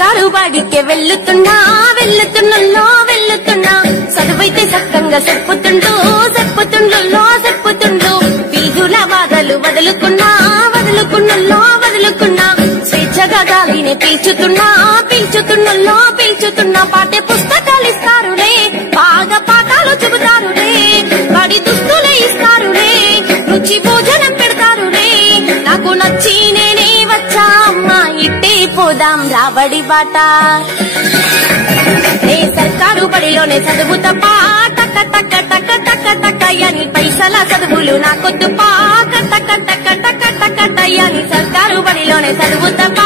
సర్కారు బడికే వెళ్తున్నా వెళ్తున్నా వెళ్తున్నా చదువైతే సక్కంగా చెప్పుతుండు ఫీజుల బాధలు వదులుకున్నా స్వేచ్ఛగా గాలిని పీల్చుతున్నా పాఠ్య పుస్తకాలు ఇస్తారులే బాగా పాఠాలు చెబుతారులే బడి దుస్తులే ఇస్తారులే రుచి భోజనం పెడతారులే నాకు నచ్చి నేనే వచ్చా అమ్మా ఇట్టే పోదాం రాబడి బాట నే సర్కారు బడిలోనే చదువు తప్ప టక్క టక్క టక్క టక్క టక్క అని పైసల చదువులు నాకొద్దు పా టక్క టక్క టక్క టక్క టయ్యని సర్కారు బడిలోనే చదువు తప్ప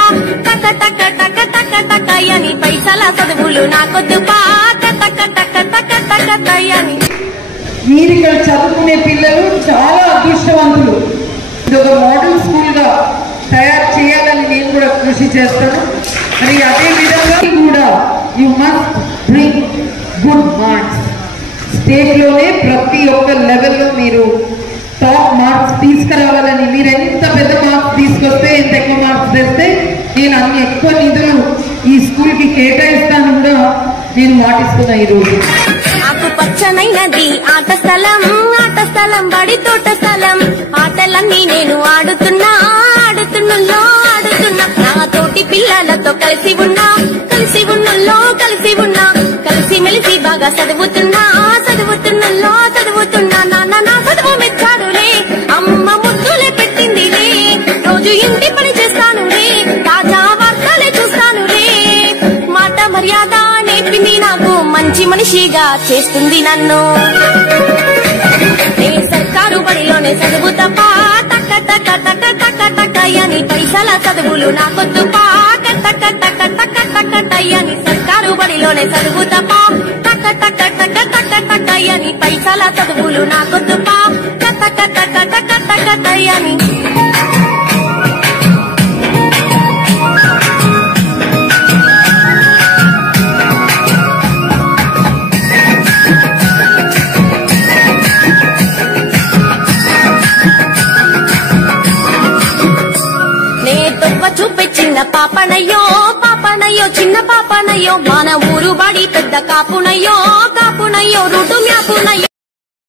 టక్క టక్క టక్క టక్క టక్క అని పైసల చదువులు నాకొద్దు పా టక్క టక్క టక్క టక్క టయ్యని. మీరు ఇక్కడ చదువుకునే పిల్లలు చాలా అదృష్టవంతులు. ఇది ఒక మోడల్ స్కూల్ గా తయారు చేయాలని నేను కూడా కృషి చేస్తాను. మరి అదే విధంగా కూడా you must bring good marks. State లోనే ప్రతి ఒక్క లెవెల్లో మీరు టాప్ మార్క్స్ తీసుకురావాలని, మీరు ఎంత పెద్ద మార్క్స్ తీసుకొస్తే, ఎంత ఎక్కువ మార్క్స్ తెస్తే నేను అన్ని ఎక్కువ నిధులు ఈ స్కూల్ కి కేటాయిస్తాను కూడా నేను మాటిస్తున్నా. ఈ రోజు పచ్చనైనది ఆట స్థలం బడి తోట స్థలం ఆటలన్నీ నేను ఆడుతున్నా నా తోటి పిల్లలతో కలిసి ఉన్నా కలిసి మెలిసి బాగా చదువుతున్నా నాన్న నా చదువు మెచ్చారులే అమ్మ ముద్దులే పెట్టిందిలే రోజు ఇంటి పని చేస్తానులే తాజా వార్తలే చూస్తానులే మాట మర్యాద నేర్పింది నాకు మంచి మనిషిగా చేస్తుంది నన్ను. నే సర్కారు బడిలోనే చదువు తప్ప టక్క టక్క టక్క టక్క టక్క అని పైసల చదువులు నాకొద్దు పా టక్క టక్క టక్క టక్క టయ్యని సర్కారు బడిలోనే చదువు తప్ప టక్క టక్క టక్క టక్క టక్క అని పైసల చదువులు నాకొద్దు పా టక్క టక్క టక్క టక్క టయ్యని. చూపించిన పాపనయ్యో చిన్న పాపనయ్యో మన ఊరు బడి పెద్ద కాపునయ్యో రూటు